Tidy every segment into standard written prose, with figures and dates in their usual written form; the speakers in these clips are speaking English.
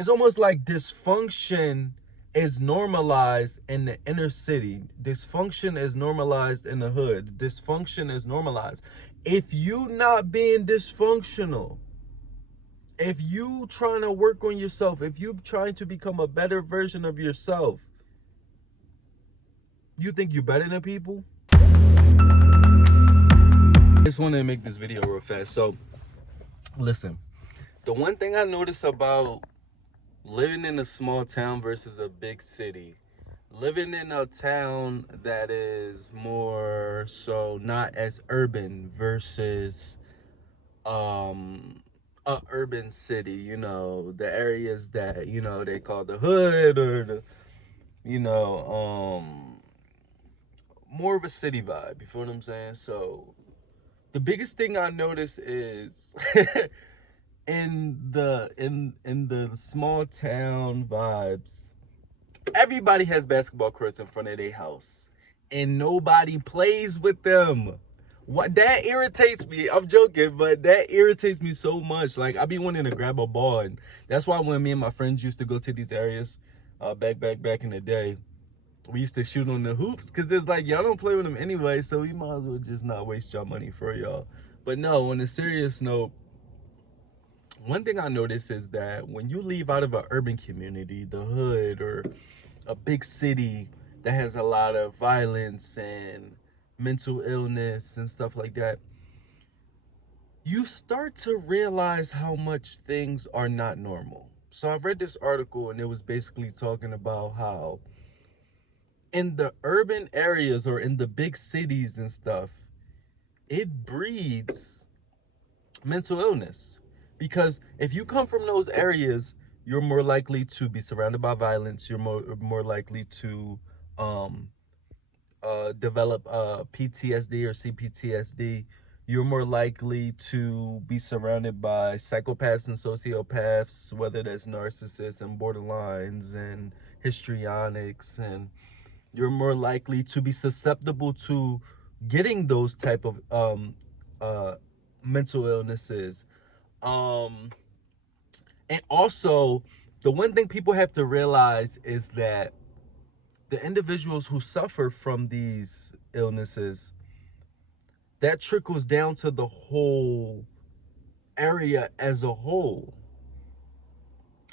It's almost like dysfunction is normalized in the inner city. Dysfunction is normalized in the hood. Dysfunction is normalized. If you not being dysfunctional, if you trying to work on yourself, if you trying to become a better version of yourself, you think you're better than people? I just wanted to make this video real fast. So, listen. The one thing I notice about living in a small town versus a big city, living in a town that is more so not as urban versus a urban city, you know, the areas that, you know, they call the hood, or the, you know, more of a city vibe, you feel what I'm saying? So the biggest thing I notice is in the small town vibes, everybody has basketball courts in front of their house and nobody plays with them. What that irritates me. I'm joking, but that irritates me so much. Like, I be wanting to grab a ball, and that's why when me and my friends used to go to these areas, back in the day, we used to shoot on the hoops, because it's like, y'all don't play with them anyway, so we might as well just not waste y'all money for y'all. But no, on a serious note, one thing I notice is that when you leave out of an urban community, the hood, or a big city that has a lot of violence and mental illness and stuff like that, you start to realize how much things are not normal. So I read this article, and it was basically talking about how in the urban areas, or in the big cities and stuff, it breeds mental illness. Because if you come from those areas, you're more likely to be surrounded by violence. You're more likely to um, develop PTSD or CPTSD. You're more likely to be surrounded by psychopaths and sociopaths, whether that's narcissists and borderlines and histrionics, and you're more likely to be susceptible to getting those type of uh, mental illnesses. Um, and also, the one thing people have to realize is that the individuals who suffer from these illnesses, that trickles down to the whole area as a whole,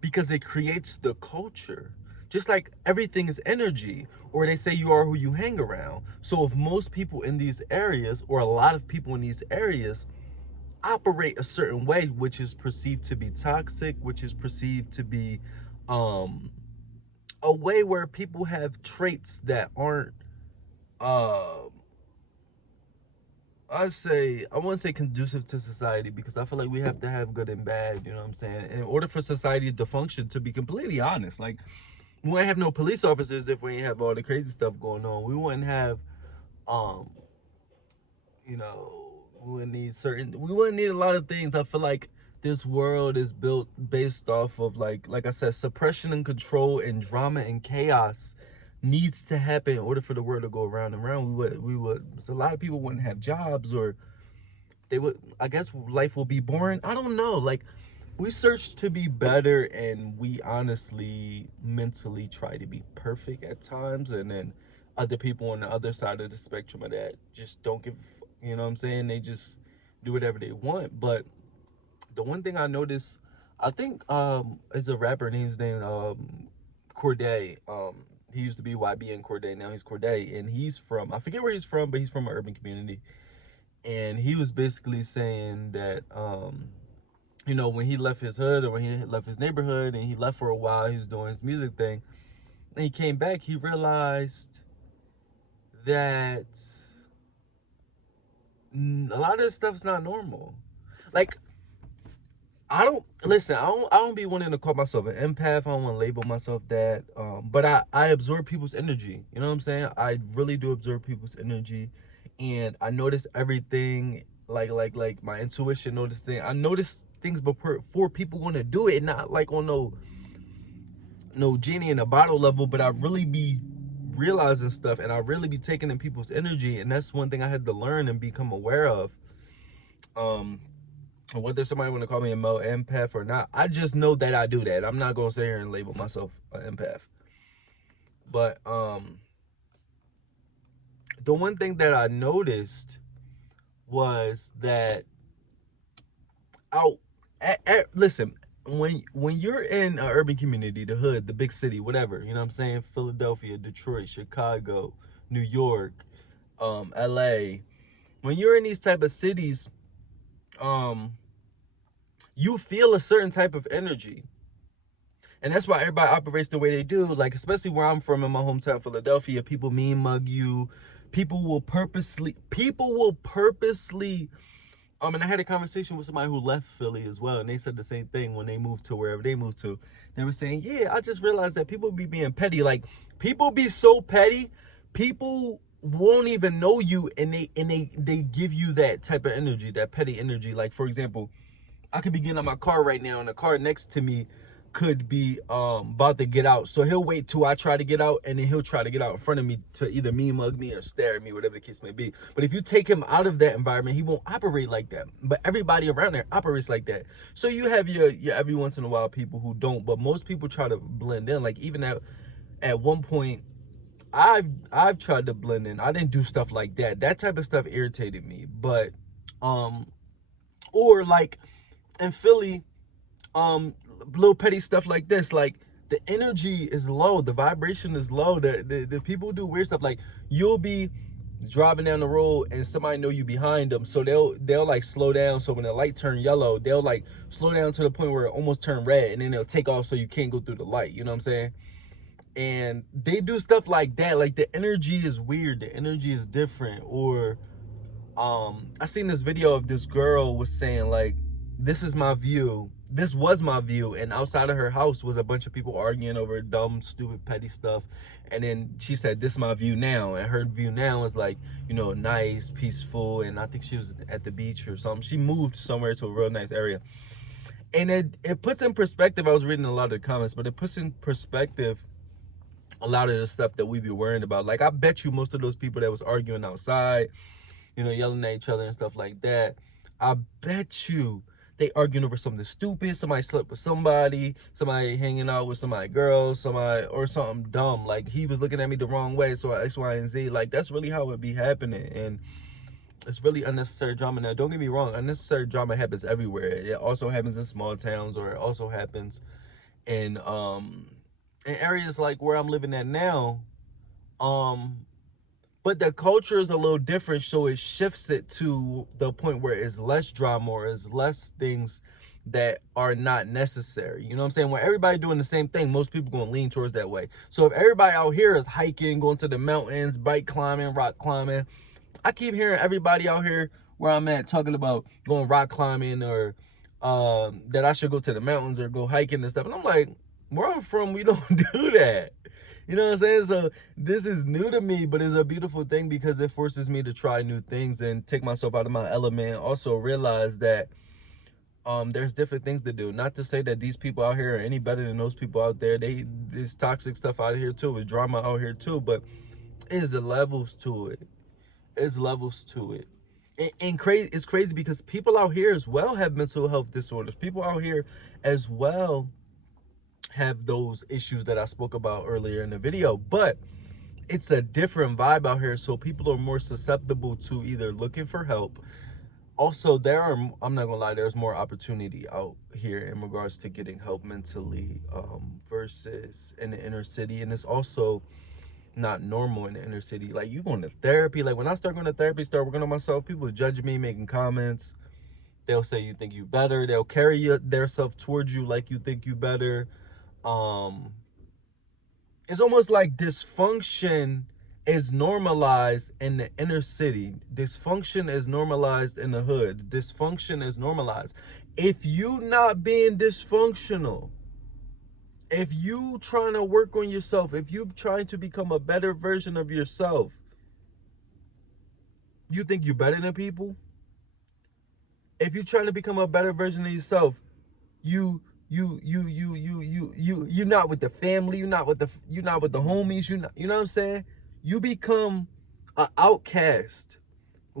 because it creates the culture. Just like everything is energy, or they say you are who you hang around. So if most people in these areas, or a lot of people in these areas, operate a certain way, which is perceived to be toxic, which is perceived to be um a way where people have traits that aren't uh I wouldn't say conducive to society, because I feel like we have to have good and bad, you know what I'm saying, in order for society to function, to be completely honest. Like, we wouldn't have no police officers if we ain't have all the crazy stuff going on. We wouldn't have um you know, we wouldn't need a lot of things. I feel like this world is built based off of, like I said, suppression and control, and drama and chaos needs to happen in order for the world to go around and around. We would so a lot of people wouldn't have jobs, or they would, I guess life will be boring. I don't know. Like, we search to be better, and we honestly mentally try to be perfect at times, and then other people on the other side of the spectrum of that just don't give, you know what I'm saying, they just do whatever they want. But the one thing I noticed, I think is a rapper named Corday. He used to be YBN Corday, now he's Corday, and he's from, I forget where he's from, but he's from an urban community. And he was basically saying that you know, when he left his hood, or when he left his neighborhood, and he left for a while, he was doing his music thing, and he came back, he realized that a lot of this stuff's not normal. Like, I don't listen. I don't be wanting to call myself an empath. I don't want to label myself that. But I absorb people's energy. You know what I'm saying? I really do absorb people's energy, and I notice everything. Like my intuition notice things. I notice things before people want to do it. Not like on no genie in a bottle level, but I really be realizing stuff, and I really be taking in people's energy, and that's one thing I had to learn and become aware of. Um, Whether somebody want to call me a male empath or not, I just know that I do that. I'm not gonna sit here and label myself an empath. But the one thing that I noticed was that out listen, when you're in an urban community, the hood, the big city, whatever, you know what I'm saying, Philadelphia, Detroit, Chicago, New York, LA, when you're in these type of cities, um you feel a certain type of energy. And that's why everybody operates the way they do. Like, especially where I'm from in my hometown, Philadelphia, people mean mug you. People will purposely, and I had a conversation with somebody who left Philly as well, and they said the same thing when they moved to wherever they moved to. They were saying, yeah, I just realized that people be being petty. Like, people be so petty, people won't even know you, and they give you that type of energy, that petty energy. Like, for example, I could be getting out my car right now, and the car next to me could be about to get out. So he'll wait till I try to get out, and then he'll try to get out in front of me to either me mug me or stare at me, whatever the case may be. But if you take him out of that environment, he won't operate like that. But everybody around there operates like that. So you have your every once in a while people who don't, but most people try to blend in. Like, even at one point, I've tried to blend in. I didn't do stuff like that. That type of stuff irritated me. But or like in Philly, little petty stuff like this, like the energy is low, the vibration is low, the people do weird stuff. Like, you'll be driving down the road and somebody know you behind them, so they'll like slow down, so when the light turn yellow, they'll like slow down to the point where it almost turn red, and then they'll take off so you can't go through the light, you know what I'm saying? And they do stuff like that. Like, the energy is weird, the energy is different. Or I seen this video of this girl was saying, like, this is my view, this was my view, and outside of her house was a bunch of people arguing over dumb, stupid, petty stuff. And then she said, this is my view now, and her view now is like, you know, nice, peaceful. And I think she was at the beach or something. She moved somewhere to a real nice area, and it puts in perspective. I was reading a lot of the comments, but it puts in perspective a lot of the stuff that we be worrying about. Like, I bet you most of those people that was arguing outside, you know, yelling at each other and stuff like that, I bet you they arguing over something stupid. Somebody slept with somebody hanging out with somebody girl, somebody, or something dumb. Like, he was looking at me the wrong way, so X, Y, and Z. Like, that's really how it be happening. And it's really unnecessary drama. Now, don't get me wrong, unnecessary drama happens everywhere. It also happens in small towns, or it also happens in areas like where I'm living at now. But the culture is a little different, so it shifts it to the point where it's less drama, or it's less things that are not necessary. You know what I'm saying? When everybody doing the same thing, most people gonna lean towards that way. So if everybody out here is hiking, going to the mountains, bike climbing, rock climbing, I keep hearing everybody out here where I'm at talking about going rock climbing, or that I should go to the mountains or go hiking and stuff. And I'm like, where I'm from, we don't do that. You know what I'm saying? So this is new to me, but it's a beautiful thing because it forces me to try new things and take myself out of my element. Also realize that there's different things to do. Not to say that these people out here are any better than those people out there. There's toxic stuff out here too. There's drama out here too, but there's levels to it. It's levels to it. And crazy, it's crazy because people out here as well have mental health disorders. People out here as well have those issues that I spoke about earlier in the video, but it's a different vibe out here, so people are more susceptible to either looking for help. Also, I'm not gonna lie, there's more opportunity out here in regards to getting help mentally, versus in the inner city. And it's also not normal in the inner city. Like, you going to therapy, like when I start going to therapy, start working on myself, people judge me, making comments. They'll say you think you better, they'll carry their self towards you like you think you better. um it's almost like dysfunction is normalized in the inner city. Dysfunction is normalized in the hood. Dysfunction is normalized. If you not being dysfunctional, if you trying to work on yourself, if you trying to become a better version of yourself, you think you're better than people? If you're trying to become a better version of yourself, you're not with the family, you're not with the homies, you know what I'm saying? You become an outcast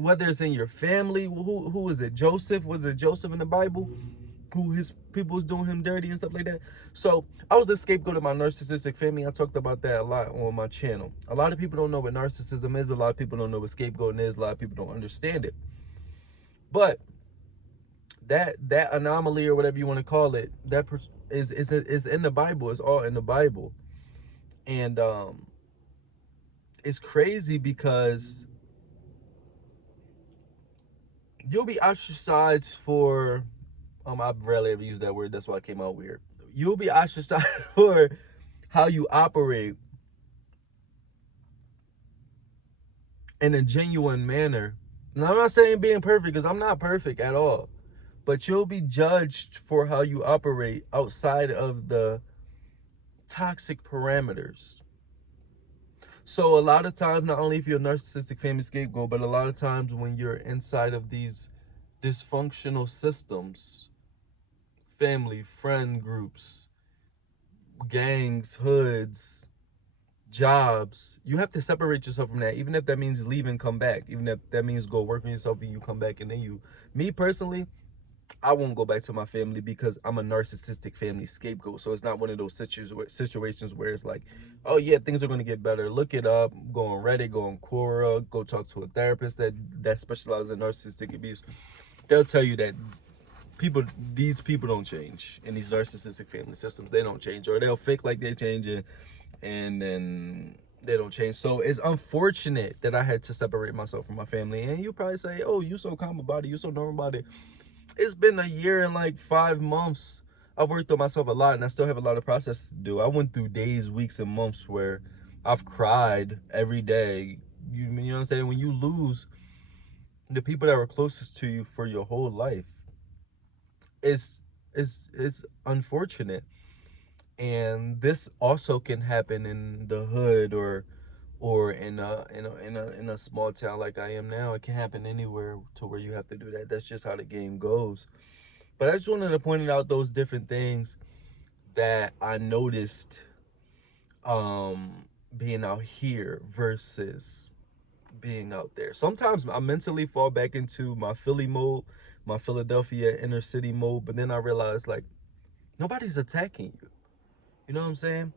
whether it's in your family. Who is it? Joseph? Was it Joseph in the Bible? Who his people was doing him dirty and stuff like that. So I was a scapegoat of my narcissistic family. I talked about that a lot on my channel. A lot of people don't know what narcissism is. A lot of people don't know what scapegoating is. A lot of people don't understand it. But that anomaly or whatever you want to call it, is in the Bible. It's all in the Bible, and it's crazy because you'll be ostracized for I've rarely ever used that word, that's why it came out weird. You'll be ostracized for how you operate in a genuine manner. And I'm not saying being perfect, because I'm not perfect at all, but you'll be judged for how you operate outside of the toxic parameters. So a lot of times, not only if you're a narcissistic family scapegoat, but a lot of times when you're inside of these dysfunctional systems, family, friend groups, gangs, hoods, jobs, you have to separate yourself from that, even if that means leave and come back, even if that means go work on yourself and you come back. And then me personally, I won't go back to my family because I'm a narcissistic family scapegoat. So it's not one of those situations where it's like, oh yeah, things are going to get better. Look it up, go on Reddit, go on Quora, go talk to a therapist that specializes in narcissistic abuse. They'll tell you that these people don't change in these narcissistic family systems. They don't change, or they'll fake like they're changing, and then they don't change. So it's unfortunate that I had to separate myself from my family. And you probably say, oh, you so calm about it, you so normal about it. It's been a year and like 5 months. I've worked on myself a lot, and I still have a lot of process to do. I went through days, weeks, and months where I've cried every day. You know what I'm saying? When you lose the people that were closest to you for your whole life, it's it's unfortunate. And this also can happen in the hood, or in a small town like I am now. It can happen anywhere to where you have to do that. That's just how the game goes. But I just wanted to point out those different things that I noticed being out here versus being out there. Sometimes I mentally fall back into my Philly mode, my Philadelphia inner city mode, but then I realize, like, nobody's attacking you. You know what I'm saying?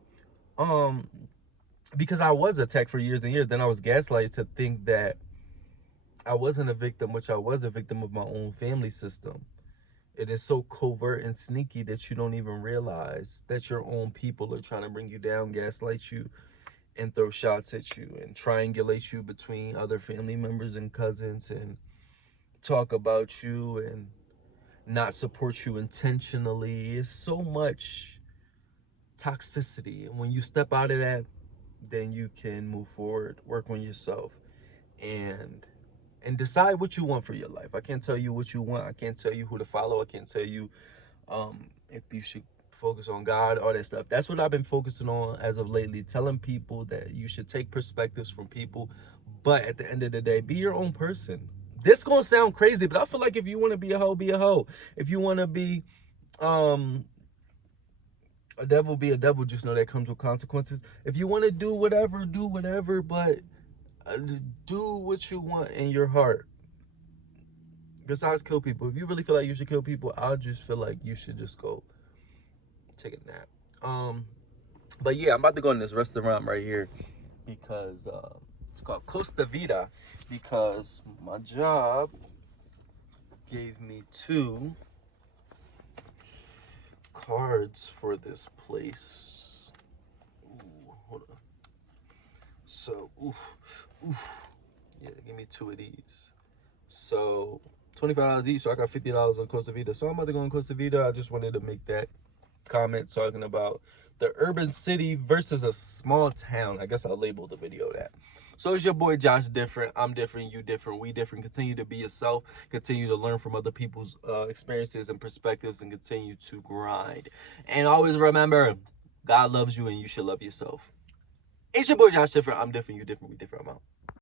Um, because I was attacked for years and years. Then I was gaslighted to think that I wasn't a victim, which I was a victim of my own family system. It is so covert and sneaky that you don't even realize that your own people are trying to bring you down, gaslight you, and throw shots at you, and triangulate you between other family members and cousins, and talk about you and not support you intentionally. It's so much toxicity. And when you step out of that, then you can move forward, work on yourself, and decide what you want for your life. I can't tell you what you want. I can't tell you who to follow. I can't tell you if you should focus on God, all that stuff. That's what I've been focusing on as of lately, telling people that you should take perspectives from people, but at the end of the day, be your own person. This gonna sound crazy, but I feel like if you want to be a hoe, be a hoe. If you want to be um a devil, be a devil. Just know that comes with consequences. If you want to do whatever, but uh, do what you want in your heart. Besides kill people, if you really feel like you should kill people, I just feel like you should just go take a nap. But yeah, I'm about to go in this restaurant right here because it's called Costa Vida, because my job gave me 2 cards for this place. Ooh, hold on. So, yeah, give me 2 of these. So, $25 each, so I got $50 on Costa Vida. So I'm about to go on Costa Vida. I just wanted to make that comment talking about the urban city versus a small town. I guess I'll label the video that. So it's your boy Josh Different. I'm different, you different, we different. Continue to be yourself. Continue to learn from other people's experiences and perspectives, and continue to grind. And always remember, God loves you and you should love yourself. It's your boy Josh Different. I'm different, you different, we different. I'm out.